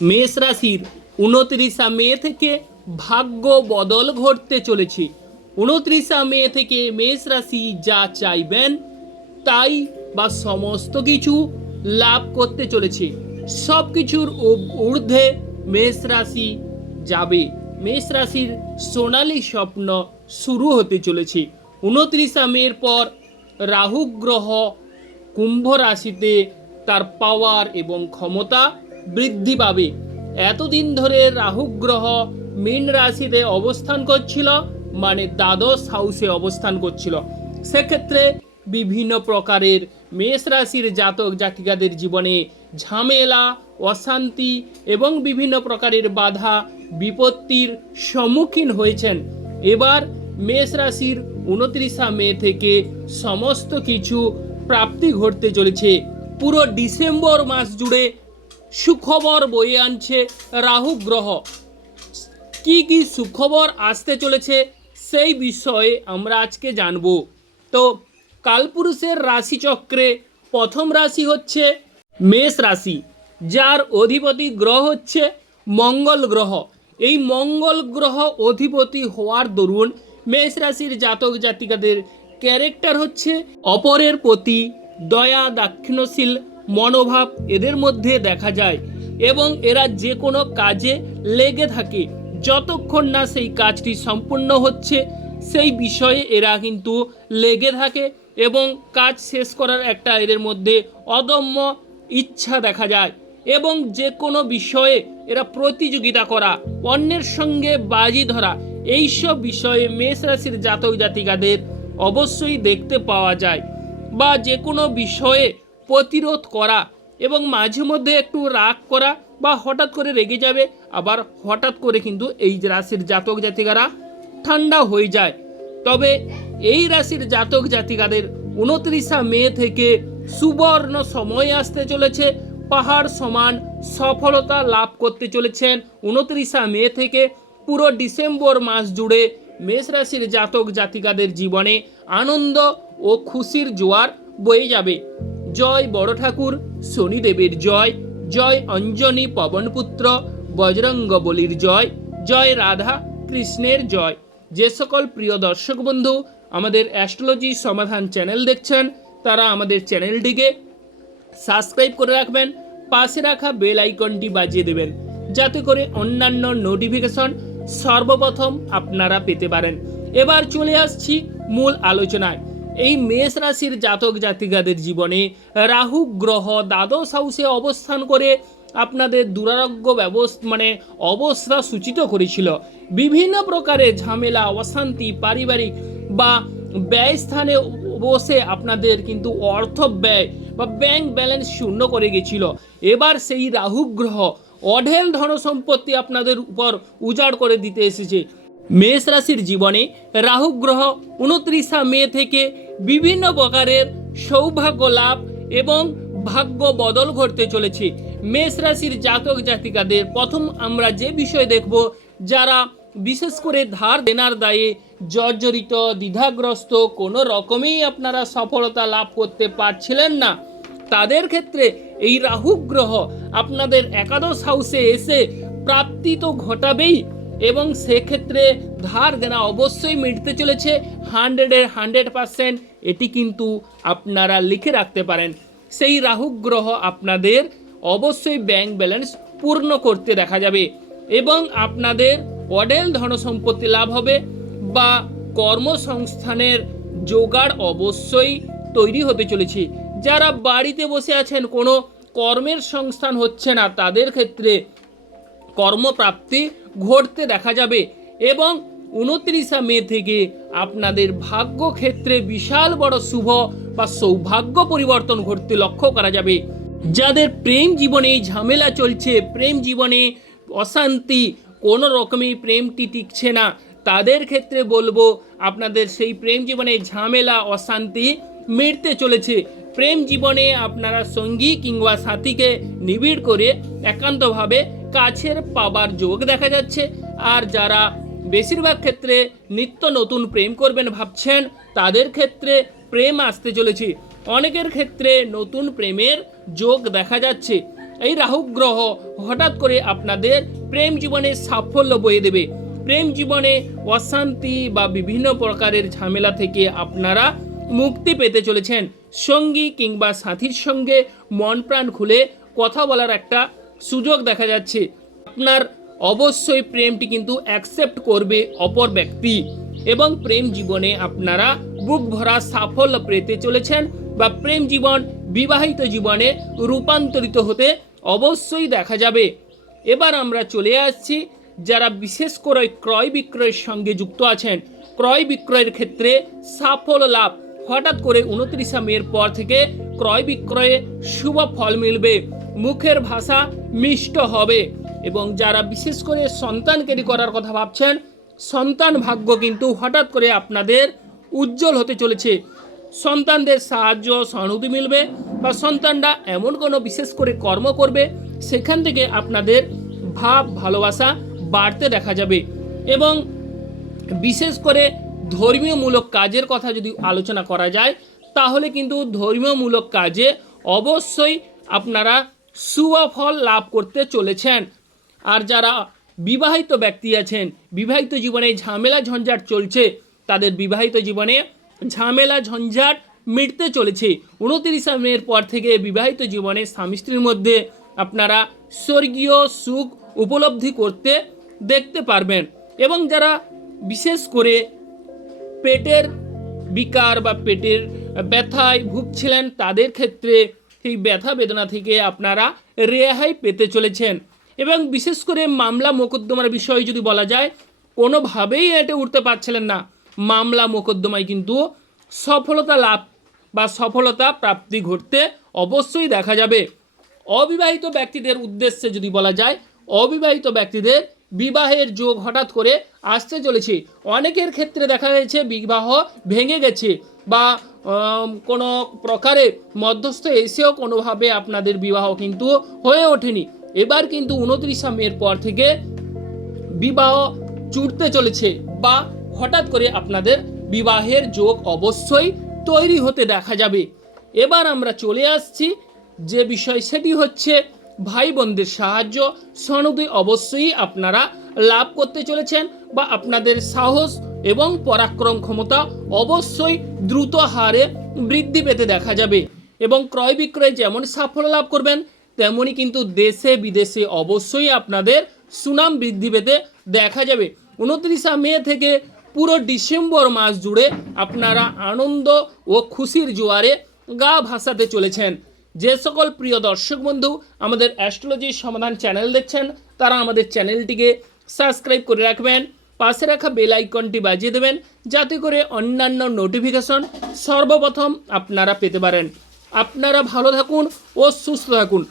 মেষ রাশির উনত্রিশা মে থেকে ভাগ্য বদল ঘটতে চলেছে। উনত্রিশা মে থেকে মেষ রাশি যা চাইবেন, তাই বা সমস্ত কিছু লাভ করতে চলেছে। সব কিছুর ঊর্ধ্বে মেষ রাশি যাবে। মেষ রাশির সোনালী স্বপ্ন শুরু হতে চলেছে। উনত্রিশা মের পর রাহু গ্রহ কুম্ভ রাশিতে তার পাওয়ার এবং ক্ষমতা বৃদ্ধি পাবে। এতদিন ধরে রাহু গ্রহ মীন রাশিতে অবস্থান করছিল মানে দ্বাদশ হাউসে অবস্থান করছিল। সেক্ষেত্রে বিভিন্ন প্রকারের মেষ রাশির জাতক জাতিকাদের জীবনে ঝামেলা, অশান্তি এবং বিভিন্ন প্রকারের বাধা, বিপত্তির সম্মুখীন হয়েছেন। এবার মেষ রাশির উনত্রিশা মে থেকে সমস্ত কিছু প্রাপ্তি ঘটতে চলেছে। পুরো ডিসেম্বর মাস জুড়ে সুখবর বয়ে আনছে রাহু গ্রহ। কি কি সুখবর আসতে চলেছে সেই বিষয়ে আমরা আজকে জানব। তো কালপুরুষের রাশিচক্রে প্রথম রাশি হচ্ছে মেষ রাশি, যার অধিপতি গ্রহ হচ্ছে মঙ্গল গ্রহ। এই মঙ্গল গ্রহ অধিপতি হওয়ার দরুন মেষ রাশির জাতক জাতিকাদের ক্যারেক্টার হচ্ছে অপরের প্রতি দয়া, দাক্ষিণ্যশীল মনোভাব এদের মধ্যে দেখা যায় এবং এরা যে কোনো কাজে লেগে থাকে। যতক্ষণ না সেই কাজটি সম্পূর্ণ হচ্ছে, সেই বিষয়ে এরা কিন্তু লেগে থাকে এবং কাজ শেষ করার একটা এদের মধ্যে অদম্য ইচ্ছা দেখা যায় এবং যে কোনো বিষয়ে এরা প্রতিযোগিতা করা, অন্যের সঙ্গে বাজি ধরা, এইসব বিষয়ে মেষ রাশির জাতক জাতিকাদের অবশ্যই দেখতে পাওয়া যায় বা যে কোনো বিষয়ে প্রতিরোধ করা এবং মাঝে মধ্যে একটু রাগ করা বা হঠাৎ করে রেগে যাবে, আবার হঠাৎ করে কিন্তু এই রাশির জাতক জাতিকারা ঠান্ডা হয়ে যায়। তবে এই রাশির জাতক জাতিকাদের উনত্রিশা মে থেকে সুবর্ণ সময় আসতে চলেছে, পাহাড় সমান সফলতা লাভ করতে চলেছেন। উনত্রিশা মে থেকে পুরো ডিসেম্বর মাস জুড়ে মেষ রাশির জাতক জাতিকাদের জীবনে আনন্দ ও খুশির জোয়ার বয়ে যাবে। জয় বড় ঠাকুর, শনিদেবের জয় জয় অঞ্জনী পবনপুত্র বজরঙ্গ বলির জয় জয় রাধা কৃষ্ণের জয়। যে সকল প্রিয় দর্শক বন্ধু আমাদের অ্যাস্ট্রোলজি সমাধান চ্যানেল দেখছেন, তারা আমাদের চ্যানেলটিকে সাবস্ক্রাইব করে রাখবেন, পাশে রাখা বেল আইকনটি বাজিয়ে দেবেন, যাতে করে অন্যান্য নোটিফিকেশন সর্বপ্রথম আপনারা পেতে পারেন। এবার চলে আসছি মূল আলোচনায়। এই মেষ রাশির জাতক জাতিকাদের জীবনে রাহু গ্রহ দ্বাদশ হাউসে অবস্থান করে আপনাদের দুরারোগ্য ব্যবস্থা মানে অবস্থা সূচিত করেছিল। বিভিন্ন প্রকারের ঝামেলা, অশান্তি, পারিবারিক বা ব্যয় স্থানে বসে আপনাদের কিন্তু অর্থ ব্যয় বা ব্যাংক ব্যালেন্স শূন্য করে গেছিল। এবার সেই রাহু গ্রহ অঢেল ধন সম্পত্তি আপনাদের উপর উজাড় করে দিতে এসেছে। মেষ রাশির জীবনে রাহু গ্রহ উনত্রিশা মে থেকে বিভিন্ন প্রকারের সৌভাগ্য লাভ এবং ভাগ্য বদল ঘটতে চলেছে। মেষ রাশির জাতক জাতিকাদের প্রথম আমরা যে বিষয় দেখব, যারা বিশেষ করে ধার দেনার দায়ে জর্জরিত, দ্বিধাগ্রস্ত, কোনো রকমেই আপনারা সফলতা লাভ করতে পারছিলেন না। তাদের ক্ষেত্রে এই রাহু গ্রহ আপনাদের একাদশ হাউসে এসে প্রাপ্তি তো ঘটাবেই। এবং সেক্ষেত্রে ধার দেনা অবশ্যই মিটতে চলেছে হান্ড্রেডের হান্ড্রেড পারসেন্ট এটি কিন্তু আপনারা লিখে রাখতে পারেন। সেই রাহু গ্রহ আপনাদের অবশ্যই ব্যাংক ব্যালেন্স পূর্ণ করতে দেখা যাবে এবং আপনাদের অডেল ধনসম্পত্তি লাভ হবে বা কর্মসংস্থানের জোগাড় অবশ্যই তৈরি হতে চলেছে। যারা বাড়িতে বসে আছেন, কোনো কর্মের সংস্থান হচ্ছে না, তাদের ক্ষেত্রে কর্মপ্রাপ্তি ঘটতে দেখা যাবে এবং উনত্রিশা মে থেকে আপনাদের ভাগ্য ক্ষেত্রে বিশাল বড় শুভ বা সৌভাগ্য পরিবর্তন ঘটতে লক্ষ্য করা যাবে। যাদের প্রেম জীবনে ঝামেলা চলছে, প্রেম জীবনে অশান্তি, কোনো রকমই প্রেমটি টিকছে না, তাদের ক্ষেত্রে বলব আপনাদের সেই প্রেম জীবনে ঝামেলা, অশান্তি মিটতে চলেছে। প্রেম জীবনে আপনারা সঙ্গী কিংবা সাথীকে নিবিড় করে একান্তভাবে কাছের পাবার যোগ দেখা যাচ্ছে। আর যারা বেশিরভাগ ক্ষেত্রে নিত্য নতুন প্রেম করবেন ভাবছেন, তাদের ক্ষেত্রে প্রেম আসতে চলেছে। অনেকের ক্ষেত্রে নতুন প্রেমের যোগ দেখা যাচ্ছে। এই রাহু গ্রহ হঠাৎ করে আপনাদের প্রেম জীবনে সাফল্য বয়ে দেবে। প্রেম জীবনে অশান্তি বা বিভিন্ন প্রকারের ঝামেলা থেকে আপনারা মুক্তি পেতে চলেছেন। সঙ্গী কিংবা সাথীর সঙ্গে মন প্রাণ খুলে কথা বলার একটা সুযোগ দেখা যাচ্ছে। আপনার অবশ্যই প্রেমটি কিন্তু অ্যাকসেপ্ট করবে অপর ব্যক্তি এবং প্রেম জীবনে আপনারা বুক ভরা সাফল্য পেতে চলেছেন বা প্রেম জীবন, বিবাহিত জীবনে রূপান্তরিত হতে অবশ্যই দেখা যাবে। এবার আমরা চলে আসছি, যারা বিশেষ করে ক্রয় বিক্রয়ের সঙ্গে যুক্ত আছেন। ক্রয় বিক্রয়ের ক্ষেত্রে সাফল্য লাভ হঠাৎ করে উনত্রিশা মের পর থেকে ক্রয় বিক্রয়ে শুভ ফল মিলবে। মুখের ভাষা মিষ্ট হবে। এবং যারা বিশেষ করে সন্তান ক্যারি করার কথা ভাবছেন, সন্তান ভাগ্য কিন্তু হঠাৎ করে আপনাদের উজ্জ্বল হতে চলেছে। সন্তানদের সাহায্য, সহানুভূতি মিলবে বা সন্তানরা এমন কোনো বিশেষ করে কর্ম করবে, সেখান থেকে আপনাদের ভাব, ভালোবাসা বাড়তে দেখা যাবে। এবং বিশেষ করে ধর্মীয়মূলক কাজের কথা যদি আলোচনা করা যায়, তাহলে কিন্তু ধর্মীয়মূলক কাজে অবশ্যই আপনারা শুভ ফল লাভ করতে চলেছেন। আর যারা বিবাহিত ব্যক্তি আছেন, বিবাহিত জীবনে ঝামেলা ঝঞ্ঝাট চলছে, তাদের বিবাহিত জীবনে ঝামেলা ঝঞ্ঝাট মিটতে চলেছে। উনতিরিশা মের পর থেকে বিবাহিত জীবনে স্বামী স্ত্রীর মধ্যে আপনারা স্বর্গীয় সুখ উপলব্ধি করতে দেখতে পারবেন। এবং যারা বিশেষ করে পেটের বিকার বা পেটের ব্যথায় ভুগছিলেন, তাদের ক্ষেত্রে এই ব্যথা বেদনা থেকে আপনারা রেহাই পেতে চলেছেন। এবং বিশেষ করে মামলা মোকদ্দমার বিষয়ে যদি বলা যায়, কোনোভাবেই এটে উঠতে পারছিলেন না। মামলা মোকদ্দমায় কিন্তু সফলতা লাভ বা সফলতা প্রাপ্তি ঘটতে অবশ্যই দেখা যাবে। অবিবাহিত ব্যক্তিদের উদ্দেশ্যে যদি বলা যায়, অবিবাহিত ব্যক্তিদের বিবাহের যোগ হঠাৎ করে আসতে চলেছে। অনেকের ক্ষেত্রে দেখা গেছে বিবাহ ভেঙে গেছে। বা কোনো প্রকারে মধ্যস্থ এসেও কোনোভাবে আপনাদের বিবাহ কিন্তু হয়ে ওঠেনি। এবার কিন্তু উনত্রিশা মের পর থেকে বিবাহ জুড়তে চলেছে বা হঠাৎ করে আপনাদের বিবাহের যোগ অবশ্যই তৈরি হতে দেখা যাবে। এবার আমরা চলে আসছি, যে বিষয় সেটি হচ্ছে ভাই বোনদের সাহায্য। সনদে অবশ্যই আপনারা লাভ করতে চলেছেন বা আপনাদের সাহস এবং পরাক্রম ক্ষমতা অবশ্যই দ্রুত হারে বৃদ্ধি পেতে দেখা যাবে। এবং ক্রয় বিক্রয় যেমন সাফল্য লাভ করবেন তেমনই কিন্তু দেশে বিদেশে অবশ্যই আপনাদের সুনাম বৃদ্ধি পেতে দেখা যাবে। উনত্রিশা মে থেকে পুরো ডিসেম্বর মাস জুড়ে আপনারা আনন্দ ও খুশির জোয়ারে গা ভাসাতে চলেছেন। যে সকল প্রিয় দর্শক বন্ধু আমাদের অ্যাস্ট্রোলজির সমাধান চ্যানেল দেখছেন, তারা আমাদের চ্যানেলটিকে সাবস্ক্রাইব করে রাখবেন। পাশে রাখা বেল আইকনটি বাজিয়ে দেবেন যাতে করে অন্যান্য নোটিফিকেশন সর্বপ্রথম আপনারা পেতে পারেন। আপনারা ভালো থাকুন ও সুস্থ থাকুন।